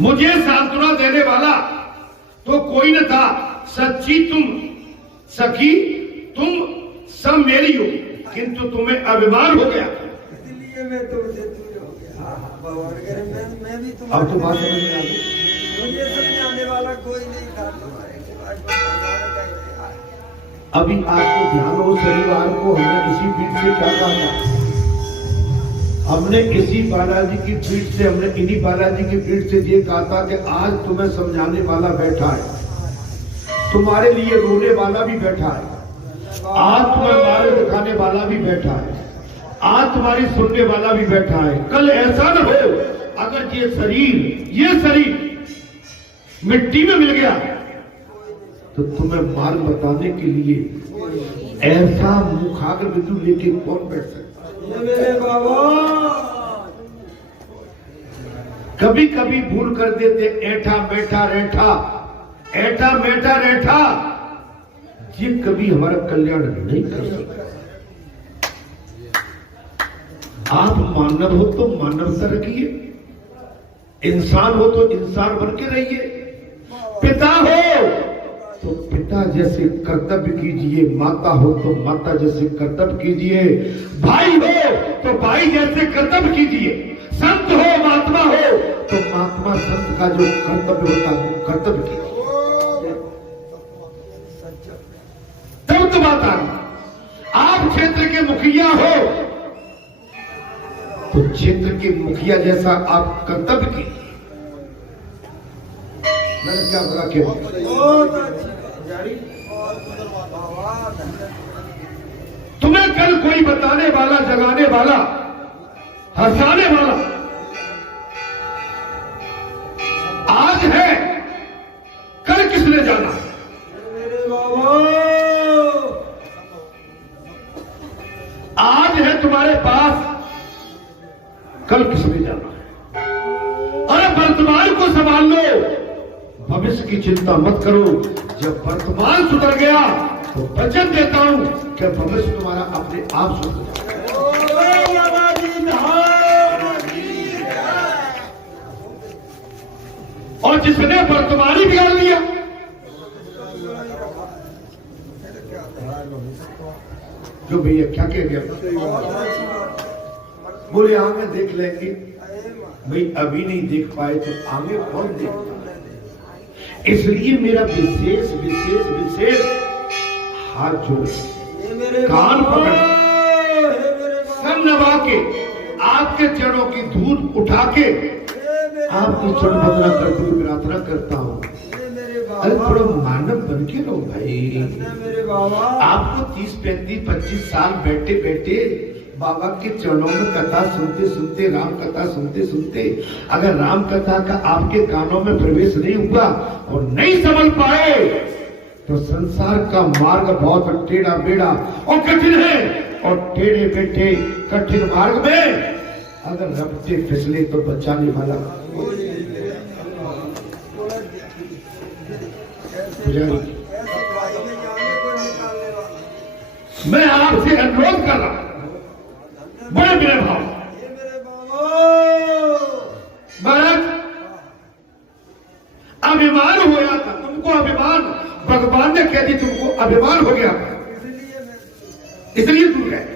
मुझे सांत्वना देने वाला तो कोई न था, सच्ची तुम सखी, तुम सब मेरी हो, किंतु तुम्हें अभिमान हो गया, इसलिए मैं तुमसे दूर हो गया। भगवान करे मैं भी अब तो बात समझ में आ गई। मुझे समझाने वाला कोई नहीं था तुम्हारे सिवा, अभी आपको ध्यान हो, शनिवार को हमने इसी पीठ से क्या कहा था? हमने इसी बालाजी की पीठ से, हमने इन्हीं बालाजी की पीठ से ये कहा था कि आज तुम्हें समझाने वाला बैठा है, तुम्हारे लिए रोने वाला भी बैठा है, आज तुम्हें मारे दिखाने वाला भी बैठा है, आज तुम्हारी सुनने वाला भी बैठा है। कल ऐसा न हो अगर ये शरीर मिट्टी में मिल गया तो तुम्हें मार्ग बताने के लिए ऐसा मुखाग्र बिंदु लेके कौन बैठ सकता है? मेरे बाबा कभी कभी भूल कर देते, ऐठा बैठा रेठा, ऐठा बैठा रेठा, ये कभी हमारा कल्याण नहीं कर सकता। आप मानव हो तो मानवता रखिए, इंसान हो तो इंसान बन के रहिए, पिता हो तो पिता जैसे कर्तव्य कीजिए, माता हो तो माता जैसे कर्तव्य कीजिए, भाई हो तो भाई जैसे कर्तव्य कीजिए, संत हो महात्मा हो तो महात्मा संत का जो कर्तव्य होता है वो कर्तव्य कीजिए। तब तो बात आ गई। आप क्षेत्र के मुखिया हो तो क्षेत्र के मुखिया जैसा आप कर्तव्य कीजिए। मैंने क्या बोला कि तुम्हें कल कोई बताने वाला, जगाने वाला, हंसाने वाला आज है, कल किसने जाना? आज है तुम्हारे पास, कल किसने जाना है? अरे वर्तमान को संभाल लो, भविष्य की चिंता मत करो। जब वर्तमान सुधर गया तो वचन देता हूं कि भविष्य तुम्हारा अपने आप सुधर जाएगा। और जिसने वर्तमान ही बिगाड़ लिया, जो भैया क्या कह गया, बोले आगे देख लेंगे। भाई अभी नहीं देख पाए तो आगे कौन देख पाए? इसलिए मेरा विशेष विशेष विशेष हाथ जोड़, कान पकड़, सर नवा के, आपके चरणों की धूल उठा के आपकी चरण वंदना करते हुए प्रार्थना करता हूँ। अरे थोड़ा मानव बन के रहो भाई। आपको 30, 35, 25 साल बैठे बैठे बाबा के चरणों में कथा सुनते सुनते, राम कथा सुनते सुनते, अगर राम कथा का आपके कानों में प्रवेश नहीं हुआ और नहीं समझ पाए तो संसार का मार्ग बहुत टेढ़ा बेड़ा और कठिन है, और टेढ़े बैठे कठिन मार्ग में अगर रफ्ते फिसले तो बचाने वाला मैं आपसे अनुरोध कर रहा हूं, बड़े मेरे भाव भरत, अभिमान हो गया था तुमको, अभिमान भगवान ने कह दी तुमको अभिमान हो गया, इसलिए दूर गए।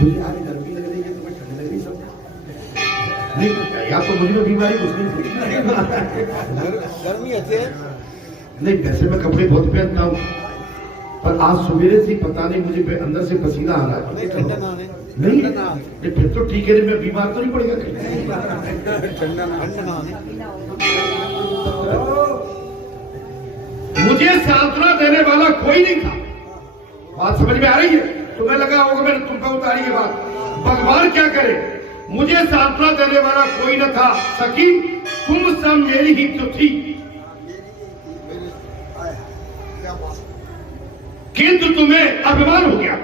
मुझे आज गर्मी लग रही है, तुम्हें ठंड लग रही सब नहीं, या तो मुझे बीमारी कुछ नहीं गर्मी है नहीं, वैसे मैं कपड़े बहुत पहनता हूँ, पर आज सवेरे से पता नहीं मुझे अंदर से पसीना आ रहा है। नहीं फिर तो ठीक है, मैं बीमार तो नहीं पड़ेगा कहीं। मुझे सांत्वना देने वाला कोई नहीं था। बात समझ में आ रही है? तुम्हें लगा होगा मैंने तुम पे उतारी ये बात। भगवान क्या करे, मुझे सांत्वना देने वाला कोई न था, सखी तुम सब मेरी ही तो थी, किंतु तुम्हें अभिमान हो गया।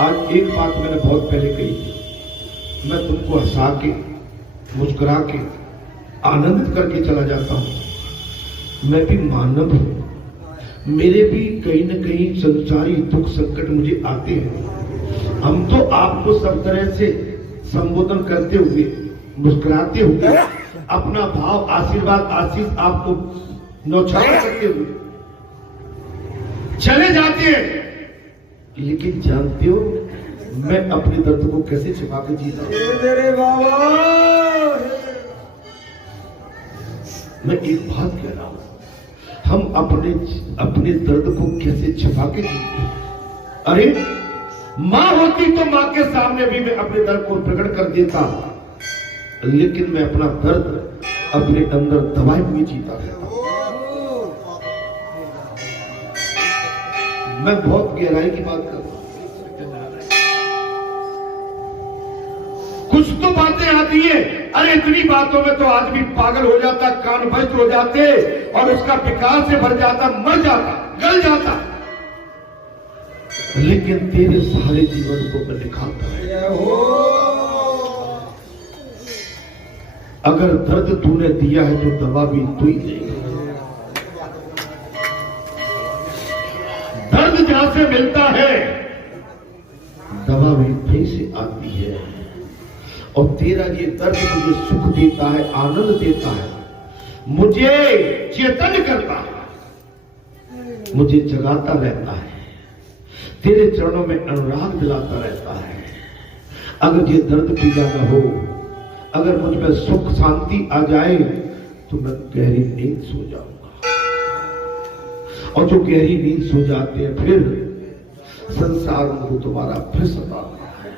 आज एक बात मैंने बहुत पहले कही थी, मैं तुमको हंसा के, मुस्कुरा के, आनंदित करके चला जाता हूं। मैं भी मानव हूं, मेरे भी कहीं न कहीं संसारी दुख संकट मुझे आते हैं, हम तो आपको सब तरह से संबोधन करते हुए, मुस्कुराते हुए, अपना भाव, आशीर्वाद, आशीष आपको न्यौछावर करते हुए चले जाते हैं, लेकिन जानते हो मैं अपने दर्द को कैसे छिपा के जीता हूं? मेरे बाबा, मैं एक बात कह रहा हूं, हम अपने दर्द को कैसे छिपा के जीते हैं? अरे मां होती तो मां के सामने भी मैं अपने दर्द को प्रकट कर देता, लेकिन मैं अपना दर्द अपने अंदर दबाए हुए जीता रहता। मैं बहुत गहराई की बात कर रहा हूं। कुछ तो बातें आती है, अरे इतनी बातों में तो आदमी पागल हो जाता, कान भ्रष्ट हो जाते और उसका विकार से भर जाता, मर जाता, गल जाता। लेकिन तेरे सारे जीवन को मैं दिखाता है। अगर दर्द तूने दिया है तो दवा भी तू ही देगा। दर्द जहां से मिलता है दवा भी वहीं से आती है। और तेरा ये दर्द मुझे सुख देता है, आनंद देता है, मुझे चेतन करता है, मुझे जगाता रहता है, तेरे चरणों में अनुराग दिलाता रहता है। अगर ये दर्द पीड़ा न हो, अगर मुझ में सुख शांति आ जाए तो मैं गहरी नींद सो जाऊंगा। और जो गहरी नींद सो जाते हैं फिर संसार को दोबारा फिर सताता है।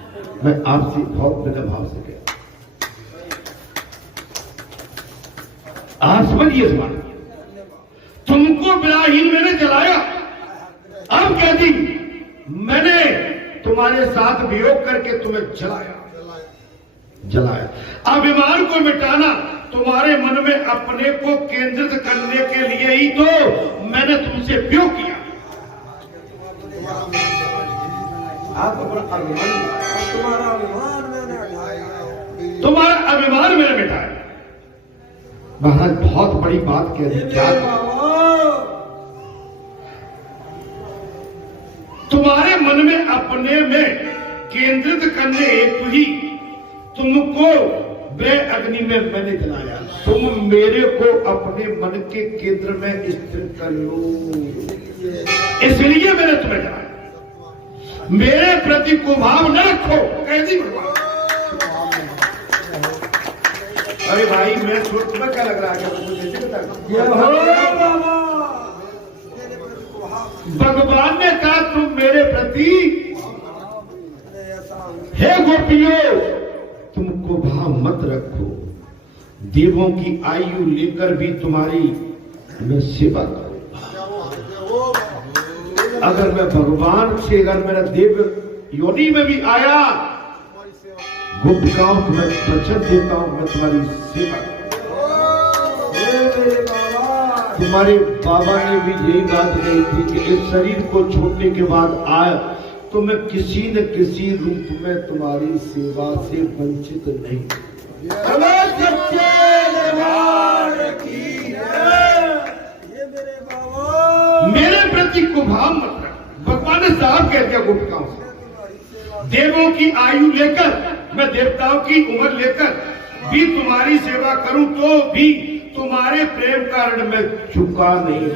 मैं आपसे बहुत बिना भाव से कहता आसमान ये सवाल, तुमको बिलाहीन मैंने जलाया, अब कह दी मैंने तुम्हारे साथ वियोग करके तुम्हें जलाया। अभिमान को मिटाना तुम्हारे मन में अपने को केंद्रित करने के लिए ही तो मैंने तुमसे वियोग किया। तुम्हारा अभिमान मैंने मिटाया। महाराज बहुत बड़ी बात कह दी। क्या तुम्हारे मन में अपने में केंद्रित करने हेतु ही तुमको वे अग्नि में मैंने जलाया। तुम मेरे को अपने मन के केंद्र में स्थिर कर लो, इसलिए मैंने तुम्हें जलाया। मेरे प्रति कुभाव न रखो, कैसी भगवान। अरे भाई मैं तुम्हें क्या लग रहा है? भगवान ने कहा तुम मेरे प्रति, हे गोपियों तुमको भाव मत रखो, देवों की आयु लेकर भी तुम्हारी मैं सेवा करूंगा। अगर मैं भगवान से, अगर मेरा देव योनि में भी आया, गोपिकाओं को मैं वचन देता हूं, मैं तुम्हारी सेवा करूंगा। तुम्हारे बाबा ने भी यही बात कही थी कि इस शरीर को छोड़ने के बाद आया तो मैं किसी न किसी रूप में तुम्हारी सेवा से वंचित नहीं। मेरे प्रति कुभाव मत रख। भगवान ने साफ कह दिया गोपिकाओं से, देवों की आयु लेकर, मैं देवताओं की उम्र लेकर भी तुम्हारी सेवा करूं तो भी तुम्हारे प्रेम कारण मैं झुका नहीं।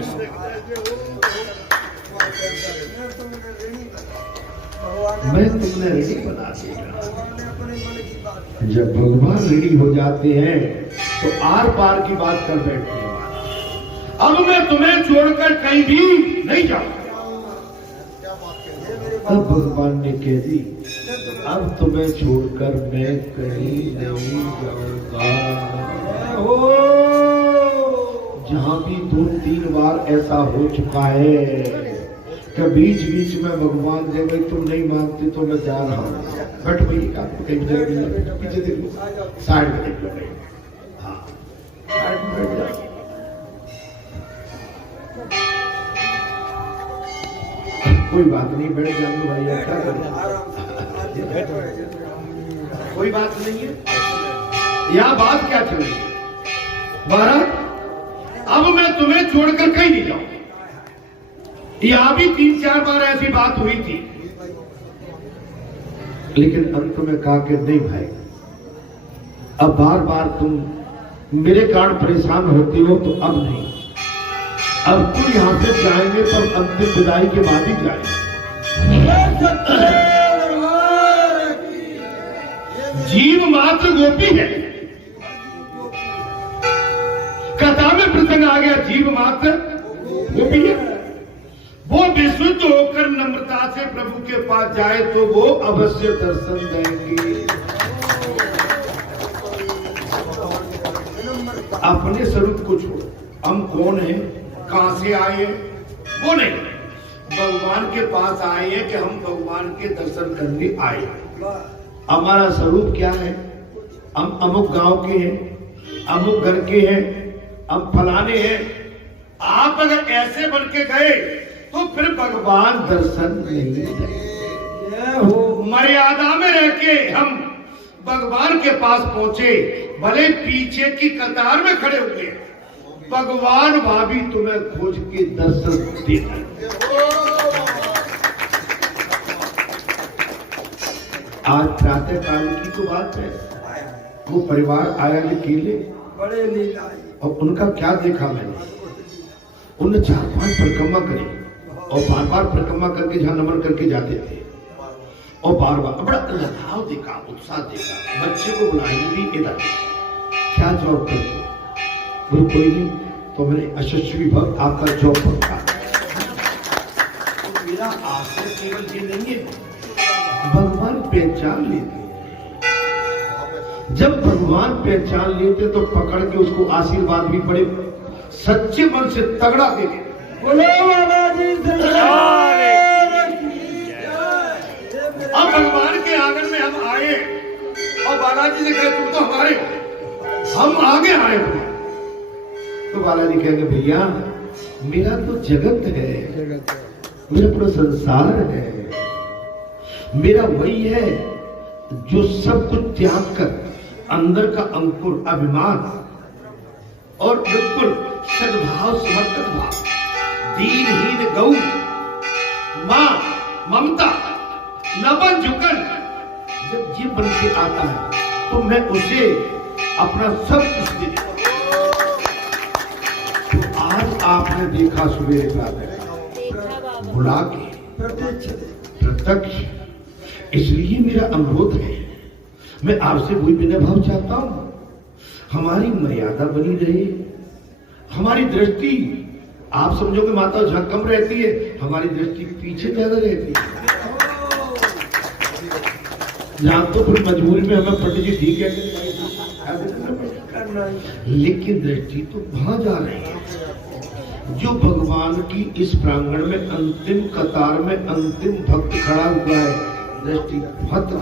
मैं तुमने रेडी बना दिया। जब भगवान रेडी हो जाते हैं तो आर पार की बात कर बैठते हैं। अब मैं तुम्हें छोड़कर कहीं भी नहीं जाऊंगा। अब भगवान ने कह दी, अब तुम्हें छोड़कर मैं कहीं नहीं जाऊंगा। जहां भी 2-3 बार ऐसा हो चुका है कि बीच बीच में भगवान जब तुम नहीं मानते तो मैं जा रहा हूँ, बैठ भाई, पीछे देख लो, साइड में देख लो भाई, हाँ साइड में बैठ जाओ। कोई बात नहीं, बैठ जाओ भाई, क्या करें, कोई बात नहीं है। यहाँ बात क्या चल रही है महाराज? अब मैं तुम्हें छोड़कर कहीं नहीं जाऊं। यहां भी 3-4 बार ऐसी बात हुई थी लेकिन अंत में कहा कि नहीं भाई, अब बार बार तुम मेरे कारण परेशान होते हो तो अब नहीं, अब तुम यहां से जाएंगे पर अंतिम विदाई के बाद ही जाएंगे। जीव मात्र गोपी है, कथा में प्रसंग आ गया, जीव मात्र गोपी है। वो विशुद्ध होकर नम्रता से प्रभु के पास जाए तो वो अवश्य दर्शन देंगे। अपने स्वरूप को छोड़ो, हम कौन हैं, कहां से आए हैं, वो नहीं, भगवान के पास आए हैं कि हम भगवान के दर्शन करने आए। हमारा स्वरूप क्या है, हम अमुक गांव के हैं, अमुक घर के हैं, हम फलाने हैं। आप अगर ऐसे बन के गए तो फिर भगवान दर्शन नहीं देंगे। मर्यादा में रह के हम भगवान के पास पहुंचे, भले पीछे की कतार में खड़े हुए, भगवान भाभी तुम्हें खोज के दर्शन देते। आज प्रातः काल की तो बात है, वो परिवार आया अकेले, बड़े लीला, और उनका क्या देखा मैंने, उन्हें 4-5 परिक्रमा करी और बार बार परिक्रमा करके जहां नमन करके जाते थे, और बार बार बड़ा लगाव देखा, उत्साह देखा। बच्चे को बुलाएंगे, इधर क्या जॉब करते, वो कोई नहीं, तो मेरे यशस्वी भक्त आपका जॉब पक्का। तो मेरा आश्रय केवल ये नहीं है, भगवान पहचान लेते हैं। जब भगवान पहचान लेते तो पकड़ के उसको आशीर्वाद भी पड़े, सच्चे मन से तगड़ा देंगे। अब भगवान के आंगन में हम आए और बालाजी ने कहा तुम तो हमारे हो, हम आगे आए हो। तो बालाजी कहेंगे भैया मेरा तो जगत है, मेरा पूरा संसार है, मेरा वही है जो सब कुछ त्याग कर अंदर का अंकुर अभिमान और बिल्कुल सद्भाव समर्पित भाव, दीनहीन गौ मां ममता नवन झुकन, जब ये बन के आता है तो मैं उसे अपना सब कुछ दे देता। तो आज आपने देखा सवेरे प्रातः बुला के प्रत्यक्ष, इसलिए मेरा अनुरोध है, मैं आपसे वही विनय भाव चाहता हूं, हमारी मर्यादा बनी रहे, हमारी दृष्टि, आप समझोगे माता जहां कम रहती है, हमारी दृष्टि पीछे ज्यादा रहती है। जहां तो फिर मजबूरी में हमें पंडित जी ठीक है, लेकिन दृष्टि तो वहां जा रही है। जो भगवान की इस प्रांगण में अंतिम कतार में अंतिम भक्त खड़ा हुआ है, दृष्टि भद्र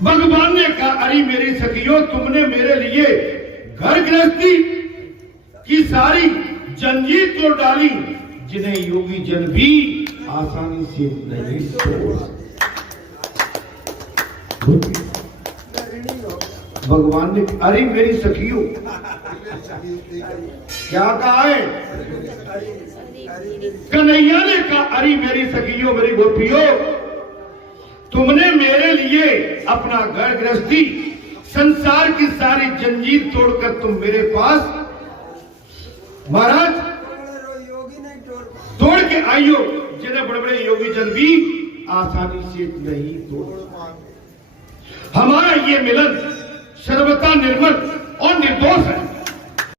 भगवान ने कहा अरे मेरी सखियों, तुमने मेरे लिए घर गृहस्थी की सारी जंजीर तोड़ डाली, जिन्हें योगी जन भी आसानी से नहीं तोड़। भगवान ने अरे मेरी सखियों, क्या कहा है, कन्हैया ने कहा अरे मेरी सखियों, मेरी गोपियों, तुमने मेरे लिए अपना घर गृहस्थी संसार की सारी जंजीर तोड़कर तुम मेरे पास महाराज तोड़ के आइयो, जिन्हें बड़े बड़े योगी जन भी आसानी से नहीं तोड़। हमारा ये मिलन सर्वथा निर्मल और निर्दोष है।